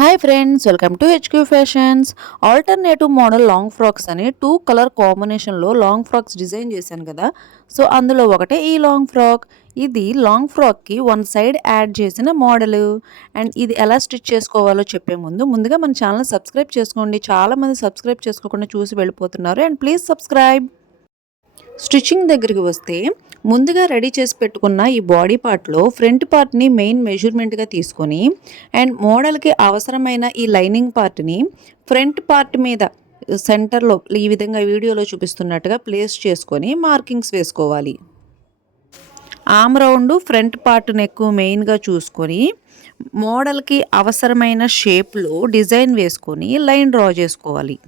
Hi friends, welcome to HQ fashions. Alternative model long frocks అని 2 colour కాంబినేషన్లో long frocks design చేశాను కదా. So అందులో ఒకటే ఈ లాంగ్ ఫ్రాక్. ఇది లాంగ్ ఫ్రాక్కి వన్ సైడ్ యాడ్ చేసిన మోడల్. అండ్ ఇది ఎలా స్టిచ్ చేసుకోవాలో చెప్పే ముందుగా మన ఛానల్ సబ్స్క్రైబ్ చేసుకోండి. చాలామంది సబ్స్క్రైబ్ చేసుకోకుండా చూసి వెళ్ళిపోతున్నారు. And please subscribe. స్టిచ్చింగ్ దగ్గరికి వస్తే ముందుగా రెడీ చేసి పెట్టుకున్న ఈ బాడీ పార్ట్లో ఫ్రంట్ పార్ట్ని మెయిన్ మెజర్మెంట్గా తీసుకొని అండ్ మోడల్కి అవసరమైన ఈ లైనింగ్ పార్ట్ని ఫ్రంట్ పార్ట్ మీద సెంటర్లో ఈ విధంగా వీడియోలో చూపిస్తున్నట్టుగా ప్లేస్ చేసుకొని మార్కింగ్స్ వేసుకోవాలి. Arm round front part neck మెయిన్గా చూసుకొని మోడల్కి అవసరమైన షేప్లో డిజైన్ వేసుకొని లైన్ డ్రా చేసుకోవాలి.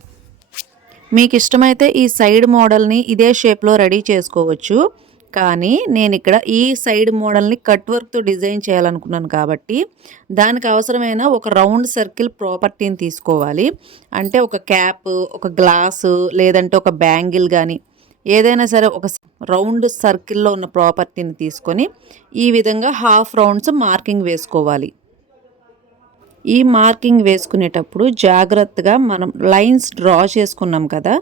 మీకు ఇష్టమైతే ఈ సైడ్ మోడల్ని ఇదే షేప్లో రెడీ చేసుకోవచ్చు. కానీ నేను ఇక్కడ ఈ సైడ్ మోడల్ని కట్ వర్క్తో డిజైన్ చేయాలనుకున్నాను కాబట్టి దానికి అవసరమైన ఒక రౌండ్ సర్కిల్ ప్రాపర్టీని తీసుకోవాలి. అంటే ఒక క్యాప్, ఒక గ్లాసు, లేదంటే ఒక బ్యాంగిల్ కానీ ఏదైనా సరే ఒక రౌండ్ సర్కిల్లో ఉన్న ప్రాపర్టీని తీసుకొని ఈ విధంగా హాఫ్ రౌండ్స్ మార్కింగ్ వేసుకోవాలి. ఈ మార్కింగ్ వేసుకునేటప్పుడు జాగ్రత్తగా మనం లైన్స్ డ్రా చేసుకున్నాం కదా,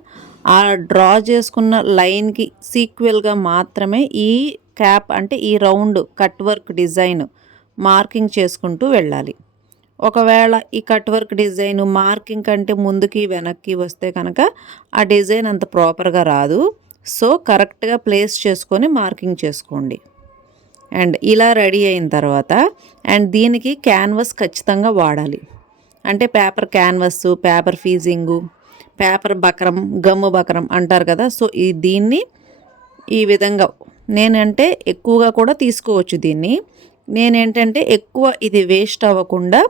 ఆ డ్రా చేసుకున్న లైన్కి సీక్వెల్గా మాత్రమే ఈ క్యాప్ అంటే ఈ round cut work design marking చేసుకుంటూ వెళ్ళాలి. ఒకవేళ ఈ కట్ వర్క్ డిజైన్ మార్కింగ్ కంటే ముందుకి వెనక్కి వస్తే కనుక ఆ డిజైన్ అంత ప్రాపర్గా రాదు. సో కరెక్ట్గా ప్లేస్ చేసుకొని మార్కింగ్ చేసుకోండి. అండ్ ఇలా రెడీ అయిన తర్వాత అండ్ దీనికి క్యాన్వాస్ ఖచ్చితంగా వాడాలి. అంటే paper canvas, paper fusing, paper buckram, gum buckram అంటారు కదా. సో దీన్ని ఈ విధంగా నేనంటే ఎక్కువగా కూడా తీసుకోవచ్చు. దీన్ని నేనేంటంటే ఎక్కువ ఇది వేస్ట్ అవ్వకుండా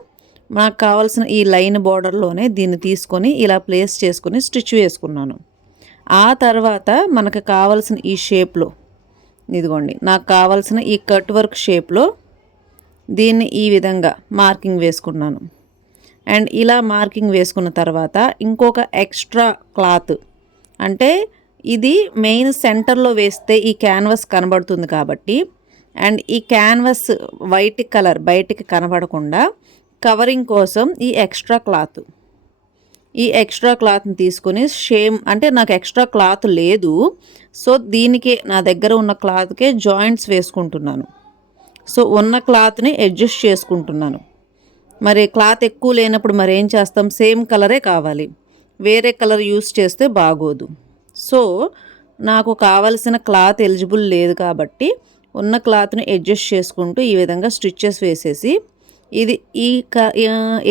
నాకు కావాల్సిన ఈ లైన్ బార్డర్లోనే దీన్ని తీసుకొని ఇలా ప్లేస్ చేసుకొని స్టిచ్ వేసుకున్నాను. ఆ తర్వాత మనకు కావాల్సిన ఈ షేప్లో ఇదిగోండి, నాకు కావాల్సిన ఈ కట్ వర్క్ షేప్లో దీన్ని ఈ విధంగా మార్కింగ్ వేసుకున్నాను. అండ్ ఇలా మార్కింగ్ వేసుకున్న తర్వాత ఇంకొక ఎక్స్ట్రా క్లాత్, అంటే ఇది మెయిన్ సెంటర్లో వేస్తే ఈ క్యాన్వాస్ కనబడుతుంది కాబట్టి అండ్ ఈ క్యాన్వాస్ వైట్ కలర్ బయటికి కనబడకుండా కవరింగ్ కోసం ఈ ఎక్స్ట్రా క్లాత్ని తీసుకొని అంటే నాకు ఎక్స్ట్రా క్లాత్ లేదు. సో దీనికి నా దగ్గర ఉన్న క్లాత్కే జాయింట్స్ వేసుకుంటున్నాను. సో ఉన్న క్లాత్ని అడ్జస్ట్ చేసుకుంటున్నాను. మరి క్లాత్ ఎక్కువ లేనప్పుడు మరి ఏం చేస్తాం, సేమ్ కలరే కావాలి, వేరే కలర్ యూస్ చేస్తే బాగోదు. సో నాకు కావలసిన క్లాత్ ఎలిజిబుల్ లేదు కాబట్టి ఉన్న క్లాత్ని అడ్జస్ట్ చేసుకుంటూ ఈ విధంగా స్టిచ్చెస్ వేసేసి ఇది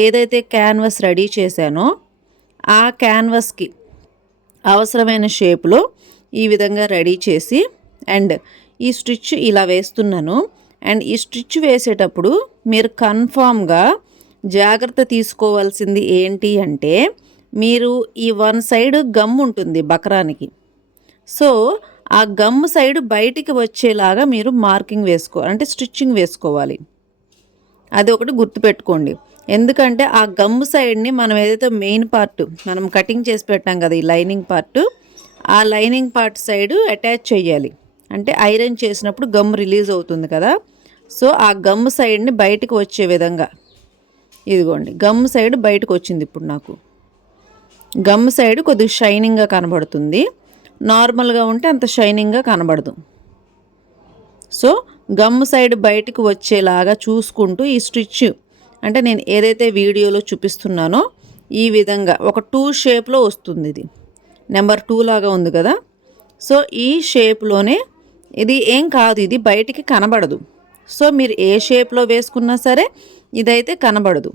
ఏదైతే క్యాన్వాస్ రెడీ చేశానో ఆ క్యాన్వాస్కి అవసరమైన షేప్లో ఈ విధంగా రెడీ చేసి అండ్ ఈ స్టిచ్ ఇలా వేస్తున్నాను. అండ్ ఈ స్టిచ్ వేసేటప్పుడు మీరు కన్ఫామ్గా జాగ్రత్త తీసుకోవాల్సింది ఏంటి అంటే, మీరు ఈ వన్ సైడ్ గమ్ ఉంటుంది బకరానికి, సో ఆ గమ్ సైడ్ బయటికి వచ్చేలాగా మీరు మార్కింగ్ అంటే స్టిచ్చింగ్ వేసుకోవాలి. అది ఒకటి గుర్తుపెట్టుకోండి. ఎందుకంటే ఆ గమ్ సైడ్ని మనం ఏదైతే మెయిన్ పార్ట్ మనం కటింగ్ చేసి పెట్టాం కదా ఈ లైనింగ్ పార్ట్, ఆ లైనింగ్ పార్ట్ సైడ్ అటాచ్ చేయాలి. అంటే ఐరన్ చేసినప్పుడు గమ్ రిలీజ్ అవుతుంది కదా. సో ఆ గమ్ సైడ్ని బయటకు వచ్చే విధంగా ఇదిగోండి, గమ్ సైడ్ బయటకు వచ్చింది. ఇప్పుడు నాకు గమ్ సైడ్ కొద్దిగా షైనింగ్గా కనబడుతుంది. నార్మల్గా ఉంటే అంత షైనింగ్గా కనబడదు. సో గమ్ సైడ్ బయటకు వచ్చేలాగా చూసుకుంటూ ఈ స్టిచ్ అంటే నేను ఏదైతే వీడియోలో చూపిస్తున్నానో ఈ విధంగా ఒక 2 షేప్లో వస్తుంది. ఇది నెంబర్ 2 లాగా ఉంది కదా. సో ఈ షేప్లోనే ఇది ఏం కాదు, ఇది బయటికి కనబడదు. సో మీరు ఏ షేప్లో వేసుకున్నా సరే ఇదైతే కనబడదు.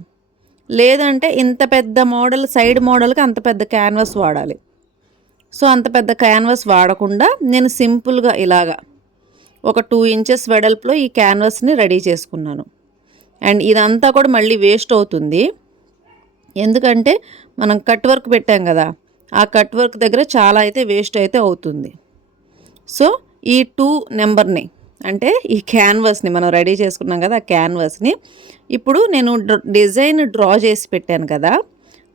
లేదంటే ఇంత పెద్ద మోడల్ సైడ్ మోడల్కి అంత పెద్ద క్యాన్వాస్ వాడాలి. సో అంత పెద్ద క్యాన్వాస్ వాడకుండా నేను సింపుల్గా ఇలాగా ఒక 2 ఇంచెస్ వెడల్పులో ఈ క్యాన్వాస్ని రెడీ చేసుకున్నాను. అండ్ ఇదంతా కూడా మళ్ళీ వేస్ట్ అవుతుంది. ఎందుకంటే మనం కట్ వర్క్ పెట్టాం కదా, ఆ కట్ వర్క్ దగ్గర చాలా అయితే వేస్ట్ అయితే అవుతుంది. సో ఈ 2 నెంబర్ని అంటే ఈ క్యాన్వాస్ని మనం రెడీ చేసుకున్నాం కదా, ఆ క్యాన్వాస్ని ఇప్పుడు నేను డిజైన్ డ్రా చేసి పెట్టాను కదా.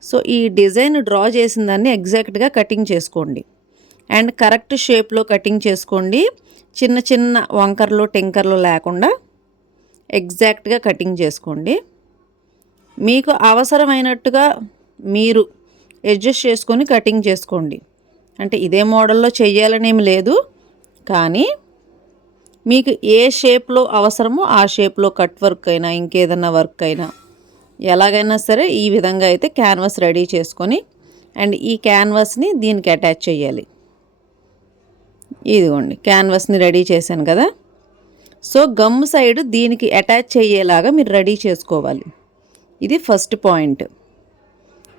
సో ఈ డిజైన్ డ్రా చేసిన దాన్ని ఎగ్జాక్ట్గా కటింగ్ చేసుకోండి. అండ్ కరెక్ట్ షేప్లో కటింగ్ చేసుకోండి. చిన్న చిన్న వంకర్లు టింకర్లు లేకుండా ఎగ్జాక్ట్గా కటింగ్ చేసుకోండి. మీకు అవసరమైనట్టుగా మీరు అడ్జస్ట్ చేసుకొని కటింగ్ చేసుకోండి. అంటే ఇదే మోడల్లో చెయ్యాలనేమి లేదు, కానీ మీకు ఏ షేప్లో అవసరమో ఆ షేప్లో కట్ వర్క్ అయినా ఇంకేదన్నా వర్క్ అయినా ఎలాగైనా సరే ఈ విధంగా అయితే క్యాన్వాస్ రెడీ చేసుకొని అండ్ ఈ క్యాన్వాస్ని దీనికి అటాచ్ చేయాలి. ఇదిగోండి క్యాన్వాస్ని రెడీ చేశాను కదా. సో గమ్ సైడ్ దీనికి అటాచ్ చేయేలాగా మీరు రెడీ చేసుకోవాలి. ఇది ఫస్ట్ పాయింట్.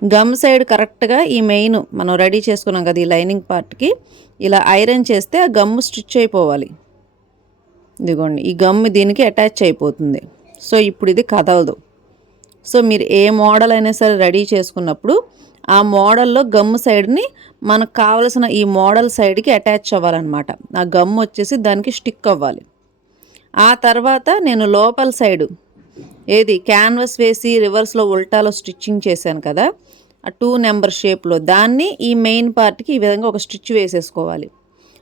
గమ్ సైడ్ కరెక్ట్గా ఈ మెయిన్ మనం రెడీ చేసుకున్నాం కదా ఈ లైనింగ్ పార్ట్కి ఇలా ఐరన్ చేస్తే ఆ గమ్ స్టిచ్ అయిపోవాలి. ఇదిగోండి ఈ గమ్ దీనికి అటాచ్ అయిపోతుంది. సో ఇప్పుడు ఇది కదలదు. సో మీరు ఏ మోడల్ అయినా సరే రెడీ చేసుకున్నప్పుడు ఆ మోడల్లో గమ్ సైడ్ని మనకు కావలసిన ఈ మోడల్ సైడ్కి అటాచ్ అవ్వాలన్నమాట. ఆ గమ్ వచ్చేసి దానికి స్టిక్ అవ్వాలి. ఆ తర్వాత నేను లోపల సైడు ఏది క్యాన్వాస్ వేసి రివర్స్లో ఉల్టాలో స్టిచ్చింగ్ చేశాను కదా ఆ 2 నెంబర్ షేప్లో, దాన్ని ఈ మెయిన్ పార్ట్కి ఈ విధంగా ఒక స్టిచ్ వేసేసుకోవాలి.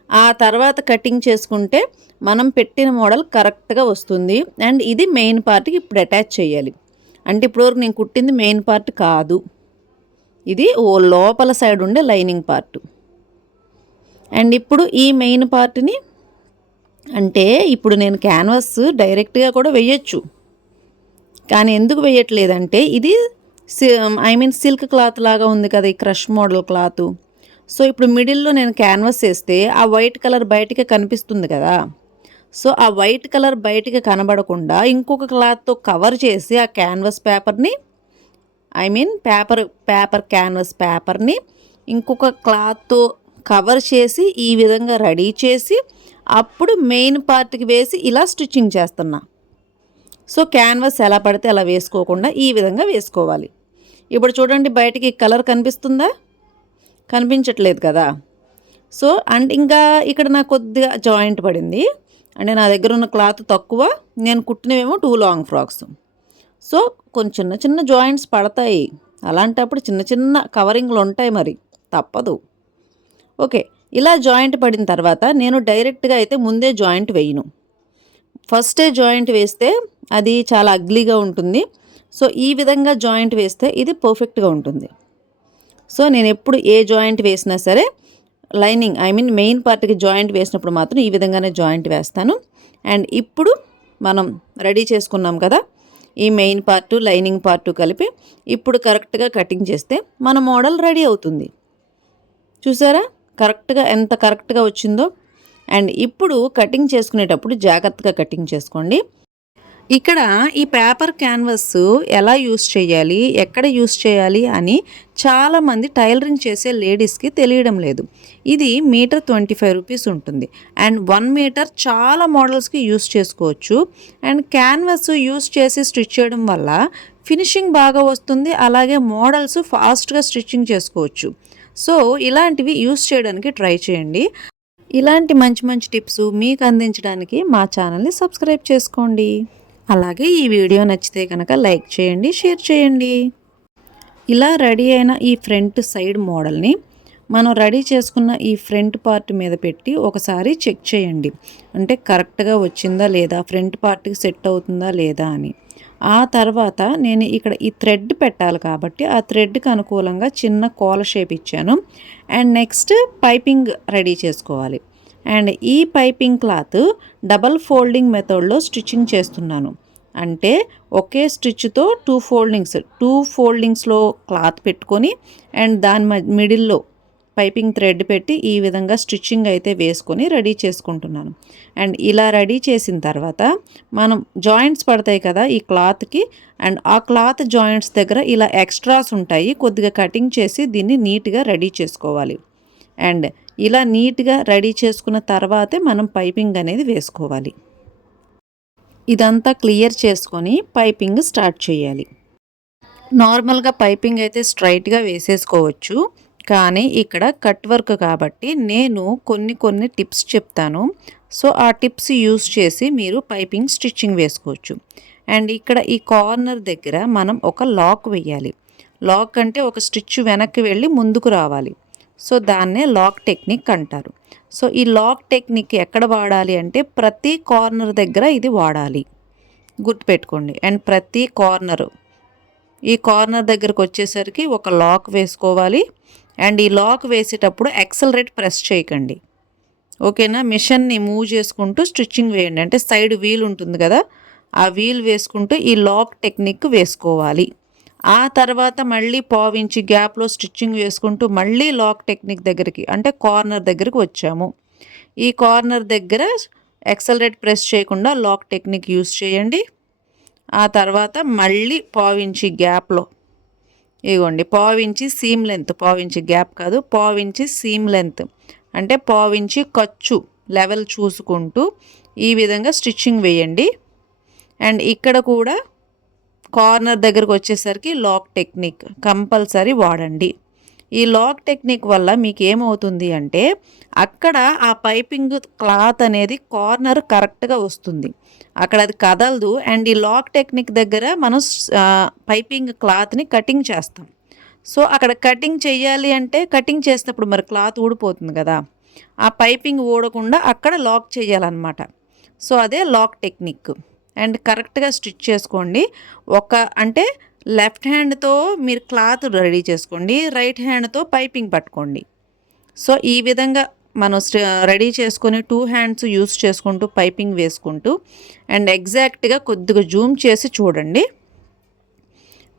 ఆ తర్వాత కటింగ్ చేసుకుంటే మనం పెట్టిన మోడల్ కరెక్ట్గా వస్తుంది. అండ్ ఇది మెయిన్ పార్ట్కి ఇప్పుడు అటాచ్ చేయాలి. అంటే ఇప్పటివరకు నేను కుట్టింది మెయిన్ పార్ట్ కాదు, ఇది ఓ లోపల సైడ్ ఉండే లైనింగ్ పార్ట్. అండ్ ఇప్పుడు ఈ మెయిన్ పార్ట్ని అంటే ఇప్పుడు నేను క్యాన్వాస్ డైరెక్ట్గా కూడా వేయచ్చు, కానీ ఎందుకు వేయట్లేదంటే ఇది సిల్క్ క్లాత్ లాగా ఉంది కదా ఈ క్రష్ మోడల్ క్లాత్. సో ఇప్పుడు మిడిల్లో నేను క్యాన్వాస్ వేస్తే ఆ వైట్ కలర్ బయటికి కనిపిస్తుంది కదా. సో ఆ వైట్ కలర్ బయటికి కనబడకుండా ఇంకొక క్లాత్తో కవర్ చేసి ఆ క్యాన్వాస్ పేపర్ని పేపర్ క్యాన్వాస్ పేపర్ని ఇంకొక క్లాత్తో కవర్ చేసి ఈ విధంగా రెడీ చేసి అప్పుడు మెయిన్ పార్ట్కి వేసి ఇలా స్టిచ్చింగ్ చేస్తున్నా. సో క్యాన్వాస్ ఎలా పడితే అలా వేసుకోకుండా ఈ విధంగా వేసుకోవాలి. ఇప్పుడు చూడండి బయటికి కలర్ కనిపిస్తుందా, కనిపించట్లేదు కదా. సో అండ్ ఇంకా ఇక్కడ నాకు కొద్దిగా జాయింట్ పడింది, అంటే నా దగ్గర ఉన్న క్లాత్ తక్కువ, నేను కుట్టినవేమో 2 లాంగ్ ఫ్రాక్స్. సో కొంచెం చిన్న చిన్న జాయింట్స్ పడతాయి, అలాంటప్పుడు చిన్న చిన్న కవరింగ్లు ఉంటాయి, మరి తప్పదు. ఓకే, ఇలా జాయింట్ పడిన తర్వాత నేను డైరెక్ట్గా అయితే ముందే జాయింట్ వేయను. ఫస్టే జాయింట్ వేస్తే అది చాలా అగ్లీగా ఉంటుంది. సో ఈ విధంగా జాయింట్ వేస్తే ఇది పర్ఫెక్ట్గా ఉంటుంది. సో నేను ఎప్పుడు ఏ జాయింట్ వేసినా సరే లైనింగ్ మెయిన్ పార్ట్కి జాయింట్ వేసినప్పుడు మాత్రం ఈ విధంగానే జాయింట్ వేస్తాను. అండ్ ఇప్పుడు మనం రెడీ చేసుకున్నాం కదా ఈ మెయిన్ పార్టు లైనింగ్ పార్టు కలిపి ఇప్పుడు కరెక్ట్గా కటింగ్ చేస్తే మన మోడల్ రెడీ అవుతుంది. చూసారా కరెక్ట్గా ఎంత కరెక్ట్గా వచ్చిందో. అండ్ ఇప్పుడు కటింగ్ చేసుకునేటప్పుడు జాగ్రత్తగా కటింగ్ చేసుకోండి. ఇక్కడ ఈ పేపర్ క్యాన్వాస్ ఎలా యూస్ చేయాలి, ఎక్కడ యూస్ చేయాలి అని చాలామంది టైలరింగ్ చేసే లేడీస్కి తెలియడం లేదు. ఇది మీటర్ 25 రూపీస్ ఉంటుంది. అండ్ 1 మీటర్ చాలా మోడల్స్కి యూస్ చేసుకోవచ్చు. అండ్ క్యాన్వాస్ యూస్ చేసి స్టిచ్ చేయడం వల్ల ఫినిషింగ్ బాగా వస్తుంది, అలాగే మోడల్స్ ఫాస్ట్గా స్టిచ్చింగ్ చేసుకోవచ్చు. సో ఇలాంటివి యూస్ చేయడానికి ట్రై చేయండి. ఇలాంటి మంచి మంచి టిప్స్ మీకు అందించడానికి మా ఛానల్ని సబ్స్క్రైబ్ చేసుకోండి. అలాగే ఈ వీడియో నచ్చితే కనుక లైక్ చేయండి, షేర్ చేయండి. ఇలా రెడీ అయిన ఈ ఫ్రంట్ సైడ్ మోడల్ని మనం రెడీ చేసుకున్న ఈ ఫ్రంట్ పార్ట్ మీద పెట్టి ఒకసారి చెక్ చేయండి, అంటే కరెక్ట్గా వచ్చిందా లేదా, ఫ్రంట్ పార్ట్కి సెట్ అవుతుందా లేదా అని. ఆ తర్వాత నేను ఇక్కడ ఈ థ్రెడ్ పెట్టాలి కాబట్టి ఆ థ్రెడ్కి అనుకూలంగా చిన్న కోల షేప్ ఇచ్చాను. అండ్ నెక్స్ట్ పైపింగ్ రెడీ చేసుకోవాలి. అండ్ ఈ పైపింగ్ క్లాత్ డబల్ ఫోల్డింగ్ మెథడ్లో స్టిచ్చింగ్ చేస్తున్నాను. అంటే ఒకే స్టిచ్తో 2 ఫోల్డింగ్స్లో క్లాత్ పెట్టుకొని అండ్ దాని మిడిల్లో పైపింగ్ థ్రెడ్ పెట్టి ఈ విధంగా స్టిచ్చింగ్ అయితే వేసుకొని రెడీ చేసుకుంటున్నాను. అండ్ ఇలా రెడీ చేసిన తర్వాత మనం జాయింట్స్ పడతాయి కదా ఈ క్లాత్కి, అండ్ ఆ క్లాత్ జాయింట్స్ దగ్గర ఇలా ఎక్స్ట్రాస్ ఉంటాయి, కొద్దిగా కటింగ్ చేసి దీన్ని నీట్గా రెడీ చేసుకోవాలి. అండ్ ఇలా నీట్గా రెడీ చేసుకున్న తర్వాతే మనం పైపింగ్ అనేది వేసుకోవాలి. ఇదంతా క్లియర్ చేసుకొని పైపింగ్ స్టార్ట్ చేయాలి. నార్మల్గా పైపింగ్ అయితే స్ట్రైట్గా వేసేసుకోవచ్చు, కానీ ఇక్కడ కట్ వర్క్ కాబట్టి నేను కొన్ని టిప్స్ చెప్తాను. సో ఆ టిప్స్ యూస్ చేసి మీరు పైపింగ్ స్టిచ్చింగ్ వేసుకోవచ్చు. అండ్ ఇక్కడ ఈ కార్నర్ దగ్గర మనం ఒక లాక్ వేయాలి. లాక్ అంటే ఒక స్టిచ్ వెనక్కి వెళ్ళి ముందుకు రావాలి. సో దాన్నే లాక్ టెక్నిక్ అంటారు. సో ఈ లాక్ టెక్నిక్ ఎక్కడ వాడాలి అంటే ప్రతి కార్నర్ దగ్గర ఇది వాడాలి, గుర్తుపెట్టుకోండి. అండ్ ప్రతి కార్నరు ఈ కార్నర్ దగ్గరకు వచ్చేసరికి ఒక లాక్ వేసుకోవాలి. అండ్ ఈ లాక్ వేసేటప్పుడు యాక్సిలరేట్ ప్రెస్ చేయకండి. ఓకేనా? మిషన్ని మూవ్ చేసుకుంటూ స్టిచ్చింగ్ వేయండి. అంటే సైడ్ వీల్ ఉంటుంది కదా, ఆ వీల్ వేసుకుంటూ ఈ లాక్ టెక్నిక్ వేసుకోవాలి. ఆ తర్వాత మళ్ళీ పావించి గ్యాప్లో స్టిచ్చింగ్ వేసుకుంటూ మళ్ళీ లాక్ టెక్నిక్ దగ్గరికి, అంటే కార్నర్ దగ్గరికి వచ్చాము. ఈ కార్నర్ దగ్గర యాక్సిలరేట్ ప్రెస్ చేయకుండా లాక్ టెక్నిక్ యూస్ చేయండి. ఆ తర్వాత మళ్ళీ పావించి గ్యాప్లో, ఇదిగోండి పావించి సీమ్ లెంత్, పావించి గ్యాప్ కాదు, పావించి సీమ్ లెంత్ అంటే పావించి ఖర్చు లెవెల్ చూసుకుంటూ ఈ విధంగా స్టిచ్చింగ్ వేయండి. అండ్ ఇక్కడ కూడా కార్నర్ దగ్గరకు వచ్చేసరికి లాక్ టెక్నిక్ కంపల్సరీ వాడండి. ఈ లాక్ టెక్నిక్ వల్ల మీకు ఏమవుతుంది అంటే అక్కడ ఆ పైపింగ్ క్లాత్ అనేది కార్నర్ కరెక్ట్గా వస్తుంది, అక్కడ అది కదలదు. అండ్ ఈ లాక్ టెక్నిక్ దగ్గర మనం పైపింగ్ క్లాత్ని కటింగ్ చేస్తాం. సో అక్కడ కటింగ్ చేయాలి అంటే కటింగ్ చేసినప్పుడు మరి క్లాత్ ఊడిపోతుంది కదా, ఆ పైపింగ్ ఊడకుండా అక్కడ లాక్ చేయాలన్నమాట. సో అదే లాక్ టెక్నిక్. అండ్ కరెక్ట్గా స్టిచ్ చేసుకోండి. అంటే లెఫ్ట్ హ్యాండ్తో మీరు క్లాత్ రెడీ చేసుకోండి, రైట్ హ్యాండ్తో పైపింగ్ పట్టుకోండి. సో ఈ విధంగా మనం రెడీ చేసుకొని 2 హ్యాండ్స్ యూస్ చేసుకుంటూ పైపింగ్ వేసుకుంటూ అండ్ ఎగ్జాక్ట్గా కొద్దిగా జూమ్ చేసి చూడండి.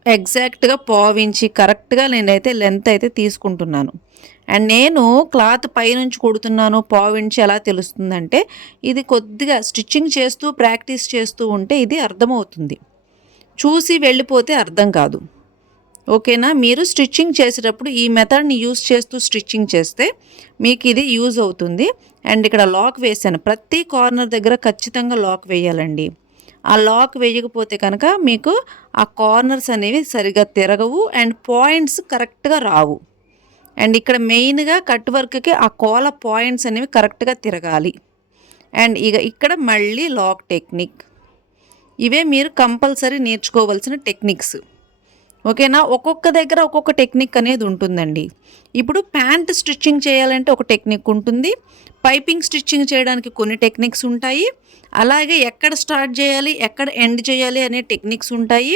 ఎగ్జాక్ట్గా పావించి కరెక్ట్గా నేనైతే లెంత్ అయితే తీసుకుంటున్నాను. అండ్ నేను క్లాత్ పైనుంచి కుడుతున్నాను పావించి ఎలా తెలుస్తుందంటే ఇది కొద్దిగా స్టిచ్చింగ్ చేస్తూ ప్రాక్టీస్ చేస్తూ ఉంటే ఇది అర్థమవుతుంది, చూసి వెళ్ళిపోతే అర్థం కాదు. ఓకేనా? మీరు స్టిచ్చింగ్ చేసేటప్పుడు ఈ మెథడ్ని యూస్ చేస్తూ స్టిచ్చింగ్ చేస్తే మీకు ఇది యూజ్ అవుతుంది. అండ్ ఇక్కడ లాక్ వేసాను, ప్రతి కార్నర్ దగ్గర ఖచ్చితంగా లాక్ వేయాలండి. ఆ లాక్ వేయకపోతే కనుక మీకు ఆ కార్నర్స్ అనేవి సరిగా తిరగవు అండ్ పాయింట్స్ కరెక్ట్గా రావు. అండ్ ఇక్కడ మెయిన్గా కట్ వర్క్కి ఆ కోల పాయింట్స్ అనేవి కరెక్ట్గా తిరగాలి. అండ్ ఇక్కడ మళ్ళీ లాక్ టెక్నిక్, ఇవే మీరు కంపల్సరీ నేర్చుకోవాల్సిన టెక్నిక్స్. ఓకేనా? ఒక్కొక్క దగ్గర ఒక్కొక్క టెక్నిక్ అనేది ఉంటుందండి. ఇప్పుడు ప్యాంట్ స్టిచ్చింగ్ చేయాలంటే ఒక టెక్నిక్ ఉంటుంది, పైపింగ్ స్టిచ్చింగ్ చేయడానికి కొన్ని టెక్నిక్స్ ఉంటాయి, అలాగే ఎక్కడ స్టార్ట్ చేయాలి ఎక్కడ ఎండ్ చేయాలి అనే టెక్నిక్స్ ఉంటాయి,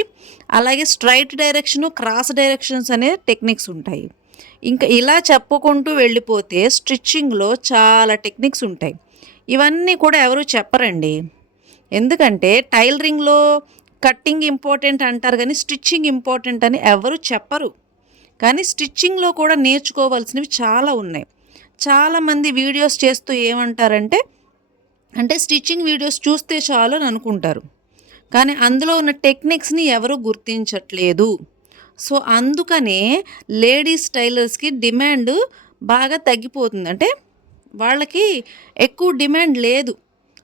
అలాగే స్ట్రైట్ డైరెక్షను క్రాస్ డైరెక్షన్స్ అనే టెక్నిక్స్ ఉంటాయి. ఇంకా ఇలా చెప్పుకుంటూ వెళ్ళిపోతే స్టిచ్చింగ్లో చాలా టెక్నిక్స్ ఉంటాయి. ఇవన్నీ కూడా ఎవరు చెప్పరండి, ఎందుకంటే టైలరింగ్లో కట్టింగ్ ఇంపార్టెంట్ అంటారు కానీ స్టిచ్చింగ్ ఇంపార్టెంట్ అని ఎవరు చెప్పరు. కానీ స్టిచ్చింగ్లో కూడా నేర్చుకోవాల్సినవి చాలా ఉన్నాయి. చాలామంది వీడియోస్ చేస్తూ ఏమంటారంటే స్టిచ్చింగ్ వీడియోస్ చూస్తే చాలు అని అనుకుంటారు, కానీ అందులో ఉన్న టెక్నిక్స్ని ఎవరు గుర్తించట్లేదు. సో అందుకనే లేడీస్ టైలర్స్కి డిమాండ్ బాగా తగ్గిపోతుంది. అంటే వాళ్ళకి ఎక్కువ డిమాండ్ లేదు,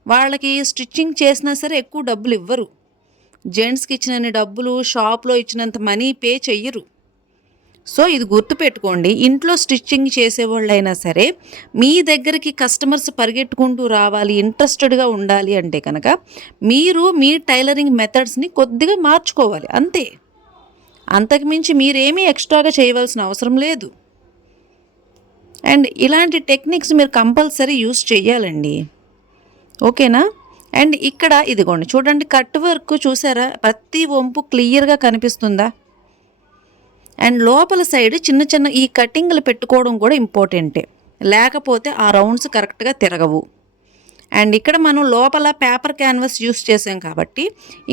వాళ్ళకి స్టిచ్చింగ్ చేసినా సరే ఎక్కువ డబ్బులు ఇవ్వరు, జెంట్స్కి ఇచ్చినన్ని డబ్బులు షాప్లో ఇచ్చినంత మనీ పే చెయ్యరు. సో ఇది గుర్తుపెట్టుకోండి, ఇంట్లో స్టిచ్చింగ్ చేసేవాళ్ళైనా సరే మీ దగ్గరికి కస్టమర్స్ పరిగెట్టుకుంటూ రావాలి, ఇంట్రెస్టెడ్గా ఉండాలి అంటే కనుక మీరు మీ టైలరింగ్ మెథడ్స్ని కొద్దిగా మార్చుకోవాలి అంతే. అంతకుమించి మీరేమీ ఎక్స్ట్రాగా చేయవలసిన అవసరం లేదు. అండ్ ఇలాంటి టెక్నిక్స్ మీరు కంపల్సరీ యూస్ చేయాలండి. ఓకేనా? అండ్ ఇక్కడ ఇదిగోండి చూడండి, కట్ వర్క్ చూసారా, ప్రతి వంపు క్లియర్గా కనిపిస్తుందా? అండ్ లోపల సైడ్ చిన్న చిన్న ఈ కటింగ్లు పెట్టుకోవడం కూడా ఇంపార్టెంటే, లేకపోతే ఆ రౌండ్స్ కరెక్ట్గా తిరగవు. అండ్ ఇక్కడ మనం లోపల పేపర్ క్యాన్వాస్ యూస్ చేసాం కాబట్టి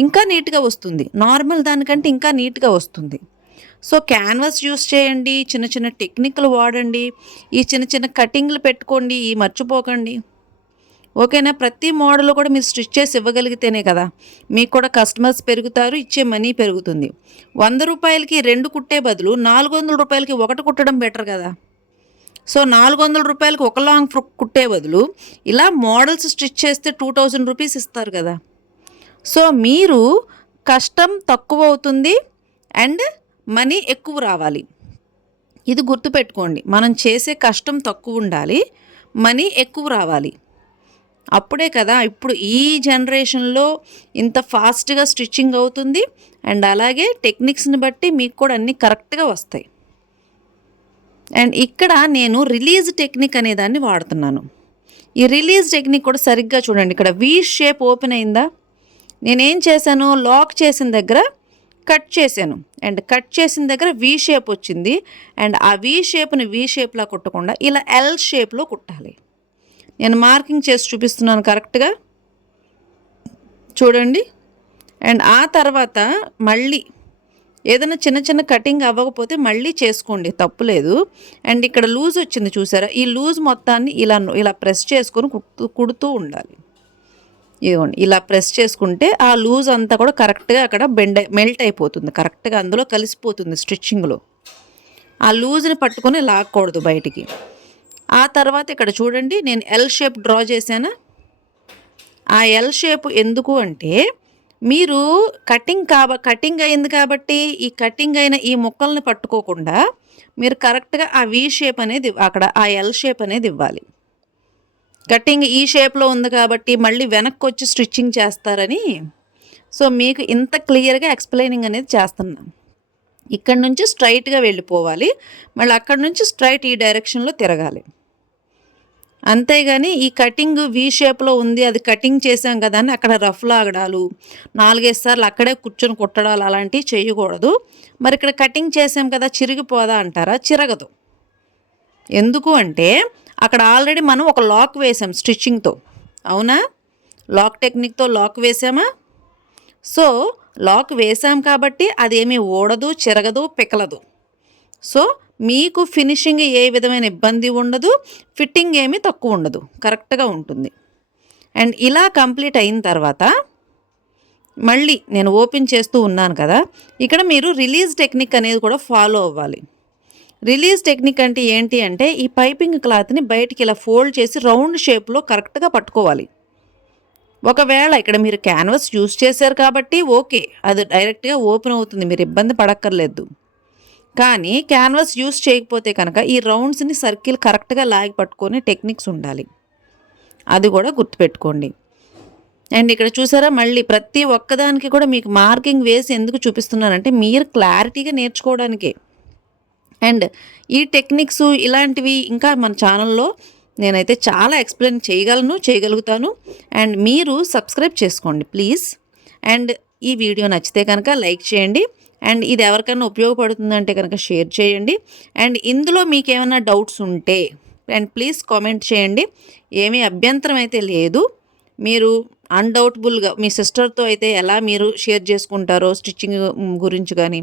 ఇంకా నీట్గా వస్తుంది, నార్మల్ దానికంటే ఇంకా నీట్గా వస్తుంది. సో క్యాన్వాస్ యూస్ చేయండి, చిన్న చిన్న టెక్నిక్లు వాడండి, ఈ చిన్న చిన్న కటింగ్లు పెట్టుకోండి, ఈ మర్చిపోకండి. ఓకేనా? ప్రతి మోడల్ కూడా మీరు స్టిచ్ చేసి ఇవ్వగలిగితేనే కదా మీకు కూడా కస్టమర్స్ పెరుగుతారు, ఇచ్చే మనీ పెరుగుతుంది. 100 రూపాయలకి 2 కుట్టే బదులు 400 రూపాయలకి 1 కుట్టడం బెటర్ కదా. సో 400 రూపాయలకి ఒక లాంగ్ ఫ్రాక్ కుట్టే బదులు ఇలా మోడల్స్ స్టిచ్ చేస్తే 2000 రూపీస్ ఇస్తారు కదా. సో మీరు కష్టం తక్కువ అవుతుంది అండ్ మనీ ఎక్కువ రావాలి. ఇది గుర్తుపెట్టుకోండి, మనం చేసే కష్టం తక్కువ ఉండాలి, మనీ ఎక్కువ రావాలి. అప్పుడే కదా ఇప్పుడు ఈ జనరేషన్లో ఇంత ఫాస్ట్గా స్టిచ్చింగ్ అవుతుంది. అండ్ అలాగే టెక్నిక్స్ని బట్టి మీకు కూడా అన్నీ కరెక్ట్గా వస్తాయి. అండ్ ఇక్కడ నేను రిలీజ్ టెక్నిక్ అనే దాన్ని వాడుతున్నాను. ఈ రిలీజ్ టెక్నిక్ కూడా సరిగ్గా చూడండి, ఇక్కడ వీ షేప్ ఓపెన్ అయిందా, నేనేం చేశాను, లాక్ చేసిన దగ్గర కట్ చేశాను. అండ్ కట్ చేసిన దగ్గర వీ షేప్ వచ్చింది. అండ్ ఆ వీ షేప్ని వీ షేప్లా కుట్టకుండా ఇలా ఎల్ షేప్లో కుట్టాలి. నేను మార్కింగ్ చేసి చూపిస్తున్నాను కరెక్ట్గా చూడండి. అండ్ ఆ తర్వాత మళ్ళీ ఏదైనా చిన్న చిన్న కటింగ్ అవ్వకపోతే మళ్ళీ చేసుకోండి, తప్పులేదు. అండ్ ఇక్కడ లూజ్ వచ్చింది చూసారా, ఈ లూజ్ మొత్తాన్ని ఇలా ప్రెస్ చేసుకొని కుడుతూ ఉండాలి. ఇదిగోండి, ఇలా ప్రెస్ చేసుకుంటే ఆ లూజ్ అంతా కూడా కరెక్ట్గా అక్కడ మెల్ట్ అయిపోతుంది, కరెక్ట్గా అందులో కలిసిపోతుంది స్టిచ్చింగ్లో. ఆ లూజ్ని పట్టుకొని లాక్కూడదు బయటికి. ఆ తర్వాత ఇక్కడ చూడండి, నేను ఎల్ షేప్ డ్రా చేశానా. ఆ ఎల్ షేప్ ఎందుకు అంటే మీరు కటింగ్ అయింది కాబట్టి ఈ కటింగ్ అయిన ఈ ముక్కల్ని పట్టుకోకుండా మీరు కరెక్ట్గా ఆ వీ షేప్ అనేది అక్కడ ఆ ఎల్ షేప్ అనేది ఇవ్వాలి. కటింగ్ ఈ షేప్లో ఉంది కాబట్టి మళ్ళీ వెనక్కి వచ్చి స్టిచ్చింగ్ చేస్తారని సో మీకు ఇంత క్లియర్గా ఎక్స్ప్లెయినింగ్ అనేది చేస్తున్నాను. ఇక్కడ నుంచి స్ట్రైట్గా వెళ్ళిపోవాలి, మళ్ళీ అక్కడ నుంచి స్ట్రైట్ ఈ డైరెక్షన్లో తిరగాలి. అంతేగాని ఈ కటింగ్ వీ షేప్లో ఉంది, అది కటింగ్ చేసాం కదా అని అక్కడ రఫ్ లాగడాలు, 4-5 సార్లు అక్కడే కూర్చొని కుట్టడాలు అలాంటివి చేయకూడదు. మరి ఇక్కడ కటింగ్ చేసాం కదా చిరిగిపోదా అంటారా, చిరగదు. ఎందుకు అంటే అక్కడ ఆల్రెడీ మనం ఒక లాక్ వేసాం స్టిచ్చింగ్తో, అవునా? లాక్ టెక్నిక్తో లాక్ వేసామా? సో లాక్ వేసాం కాబట్టి అదేమీ ఓడదు, చిరగదు, పికలదు. సో మీకు ఫినిషింగ్ ఏ విధమైన ఇబ్బంది ఉండదు, ఫిట్టింగ్ ఏమీ తక్కువ ఉండదు, కరెక్ట్గా ఉంటుంది. అండ్ ఇలా కంప్లీట్ అయిన తర్వాత మళ్ళీ నేను ఓపెన్ చేస్తూ ఉన్నాను కదా, ఇక్కడ మీరు రిలీజ్ టెక్నిక్ అనేది కూడా ఫాలో అవ్వాలి. రిలీజ్ టెక్నిక్ అంటే ఏంటి అంటే ఈ పైపింగ్ క్లాత్ని బయటికి ఇలా ఫోల్డ్ చేసి రౌండ్ షేప్లో కరెక్ట్గా పట్టుకోవాలి. ఒకవేళ ఇక్కడ మీరు క్యాన్వాస్ యూస్ చేశారు కాబట్టి ఓకే, అది డైరెక్ట్గా ఓపెన్ అవుతుంది, మీరు ఇబ్బంది పడక్కర్లేదు. కానీ క్యాన్వాస్ యూస్ చేయకపోతే కనుక ఈ రౌండ్స్ని సర్కిల్ కరెక్ట్గా లాగి పట్టుకొని టెక్నిక్స్ ఉండాలి, అది కూడా గుర్తుపెట్టుకోండి. అండ్ ఇక్కడ చూసారా, మళ్ళీ ప్రతి ఒక్కదానికి కూడా మీకు మార్కింగ్ వేసి ఎందుకు చూపిస్తున్నానంటే మీరు క్లారిటీగా నేర్చుకోవడానికే. అండ్ ఈ టెక్నిక్స్ ఇలాంటివి ఇంకా మన ఛానల్లో నేనైతే చాలా ఎక్స్ప్లెయిన్ చేయగలుగుతాను. అండ్ మీరు సబ్స్క్రైబ్ చేసుకోండి ప్లీజ్. అండ్ ఈ వీడియో నచ్చితే కనుక లైక్ చేయండి. అండ్ ఇది ఎవరికైనా ఉపయోగపడుతుందంటే కనుక షేర్ చేయండి. అండ్ ఇందులో మీకు ఏమైనా డౌట్స్ ఉంటే అండ్ ప్లీజ్ కామెంట్ చేయండి. ఏమీ అభ్యంతరం అయితే లేదు. మీరు అన్డౌటబుల్గా మీ సిస్టర్తో అయితే ఎలా మీరు షేర్ చేసుకుంటారో స్టిచ్చింగ్ గురించి కానీ,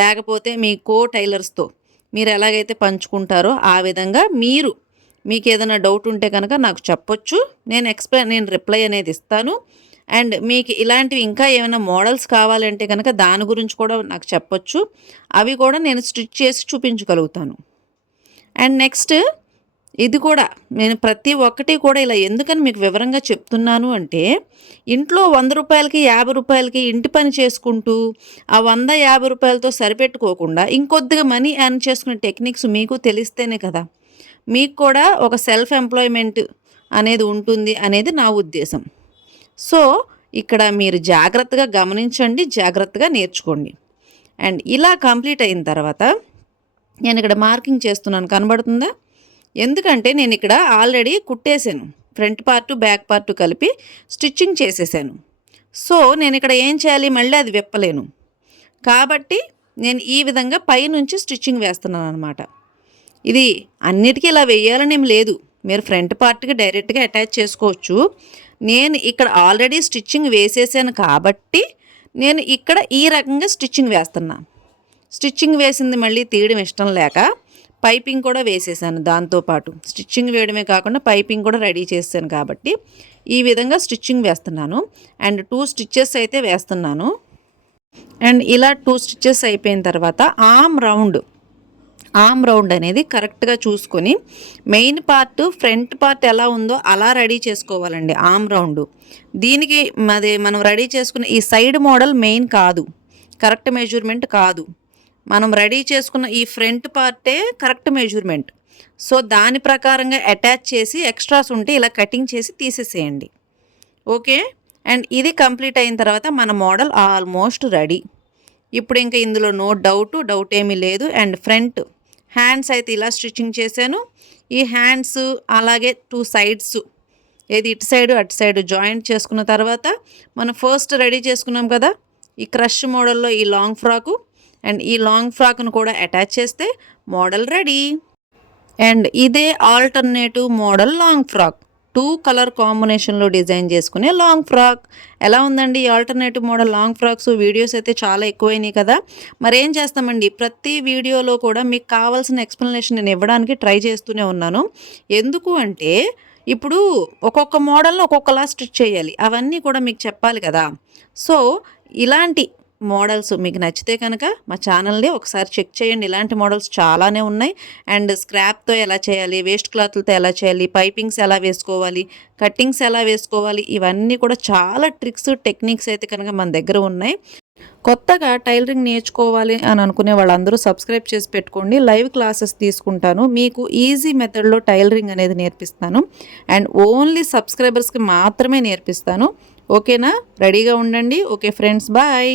లేకపోతే మీ టైలర్స్తో మీరు ఎలాగైతే పంచుకుంటారో ఆ విధంగా మీకు ఏదైనా డౌట్ ఉంటే కనుక నాకు చెప్పొచ్చు, నేను రిప్లై అనేది ఇస్తాను. అండ్ మీకు ఇలాంటివి ఇంకా ఏమైనా మోడల్స్ కావాలంటే కనుక దాని గురించి కూడా నాకు చెప్పొచ్చు, అవి కూడా నేను స్టిచ్ చేసి చూపించగలుగుతాను. అండ్ నెక్స్ట్ ఇది కూడా నేను ప్రతి ఒక్కటి కూడా ఇలా ఎందుకని మీకు వివరంగా చెప్తున్నాను అంటే ఇంట్లో 100 రూపాయలకి 50 రూపాయలకి ఇంటి పని చేసుకుంటూ ఆ 100-50 రూపాయలతో సరిపెట్టుకోకుండా ఇంకొద్దిగా మనీ ఎర్న్ చేసుకునే టెక్నిక్స్ మీకు తెలిస్తేనే కదా మీకు కూడా ఒక సెల్ఫ్ ఎంప్లాయ్మెంట్ అనేది ఉంటుంది అనేది నా ఉద్దేశం. సో ఇక్కడ మీరు జాగ్రత్తగా గమనించండి, జాగ్రత్తగా నేర్చుకోండి. అండ్ ఇలా కంప్లీట్ అయిన తర్వాత నేను ఇక్కడ మార్కింగ్ చేస్తున్నాను, కనబడుతుందా? ఎందుకంటే నేను ఇక్కడ ఆల్రెడీ కుట్టేశాను, ఫ్రంట్ పార్టు బ్యాక్ పార్టు కలిపి స్టిచ్చింగ్ చేసేసాను. సో నేను ఇక్కడ ఏం చేయాలి, మళ్ళీ అది విప్పలేను కాబట్టి నేను ఈ విధంగా పైనుంచి స్టిచ్చింగ్ వేస్తున్నాను అనమాట. ఇది అన్నిటికీ ఇలా వేయాలని ఏం లేదు, మీరు ఫ్రంట్ పార్ట్కి డైరెక్ట్గా అటాచ్ చేసుకోవచ్చు. నేను ఇక్కడ ఆల్రెడీ స్టిచ్చింగ్ వేసేసాను కాబట్టి నేను ఇక్కడ ఈ రకంగా స్టిచ్చింగ్ వేస్తున్నా. స్టిచ్చింగ్ వేసింది మళ్ళీ తీయడం ఇష్టం లేక పైపింగ్ కూడా వేసేసాను, దాంతోపాటు స్టిచ్చింగ్ వేయడమే కాకుండా పైపింగ్ కూడా రెడీ చేశాను కాబట్టి ఈ విధంగా స్టిచ్చింగ్ వేస్తున్నాను. అండ్ 2 స్టిచ్చెస్ అయితే వేస్తున్నాను. అండ్ ఇలా 2 స్టిచ్చెస్ అయిపోయిన తర్వాత ఆర్మ్ రౌండ్ అనేది కరెక్ట్గా చూసుకొని మెయిన్ పార్ట్ ఫ్రంట్ పార్ట్ ఎలా ఉందో అలా రెడీ చేసుకోవాలండి. ఆర్మ్ రౌండ్ దీనికి మనం రెడీ చేసుకున్న ఈ సైడ్ మోడల్ మెయిన్ కాదు, కరెక్ట్ మెజర్మెంట్ కాదు. మనం రెడీ చేసుకున్న ఈ ఫ్రంట్ పార్టే కరెక్ట్ మెజర్మెంట్. సో దాని ప్రకారంగా అటాచ్ చేసి ఎక్స్ట్రాస్ ఉంటే ఇలా కటింగ్ చేసి తీసేసేయండి, ఓకే. అండ్ ఇది కంప్లీట్ అయిన తర్వాత మన మోడల్ ఆల్మోస్ట్ రెడీ. ఇప్పుడు ఇంకా ఇందులో నో డౌట్ ఏమీ లేదు. అండ్ ఫ్రంట్ హ్యాండ్స్ అయితే ఇలా స్టిచ్చింగ్ చేశాను. ఈ హ్యాండ్స్ అలాగే 2 సైడ్స్ ఏది ఇటు సైడు అటు సైడు జాయింట్ చేసుకున్న తర్వాత మనం ఫస్ట్ రెడీ చేసుకున్నాం కదా ఈ క్రష్ మోడల్లో ఈ లాంగ్ ఫ్రాకు అండ్ ఈ లాంగ్ ఫ్రాక్ను కూడా అటాచ్ చేస్తే మోడల్ రెడీ. అండ్ ఇదే alternative model long frock, 2 colour కాంబినేషన్లో డిజైన్ చేసుకునే లాంగ్ ఫ్రాక్. ఎలా ఉందండి ఈ alternative model long frocks? Videos అయితే చాలా ఎక్కువైనాయి కదా. మరేం చేస్తామండి, ప్రతి వీడియోలో కూడా మీకు కావాల్సిన ఎక్స్ప్లెనేషన్ నేను ఇవ్వడానికి ట్రై చేస్తూనే ఉన్నాను. ఎందుకు అంటే ఇప్పుడు ఒక్కొక్క మోడల్ని ఒక్కొక్కలా స్టిచ్ చేయాలి, అవన్నీ కూడా మీకు చెప్పాలి కదా. సో ఇలాంటి మోడల్స్ మీకు నచ్చితే కనుక మా ఛానల్ని ఒకసారి చెక్ చేయండి. ఇలాంటి మోడల్స్ చాలానే ఉన్నాయి. అండ్ స్క్రాప్తో ఎలా చేయాలి, వేస్ట్ క్లాత్లతో ఎలా చేయాలి, పైపింగ్స్ ఎలా వేసుకోవాలి, కట్టింగ్స్ ఎలా వేసుకోవాలి, ఇవన్నీ కూడా చాలా ట్రిక్స్ టెక్నిక్స్ అయితే కనుక మన దగ్గర ఉన్నాయి. కొత్తగా టైలరింగ్ నేర్చుకోవాలి అని అనుకునే వాళ్ళందరూ సబ్స్క్రైబ్ చేసి పెట్టుకోండి. లైవ్ క్లాసెస్ తీసుకుంటాను, మీకు ఈజీ మెథడ్లో టైలరింగ్ అనేది నేర్పిస్తాను. అండ్ ఓన్లీ సబ్స్క్రైబర్స్కి మాత్రమే నేర్పిస్తాను. ఓకేనా? రెడీగా ఉండండి. Okay friends, bye.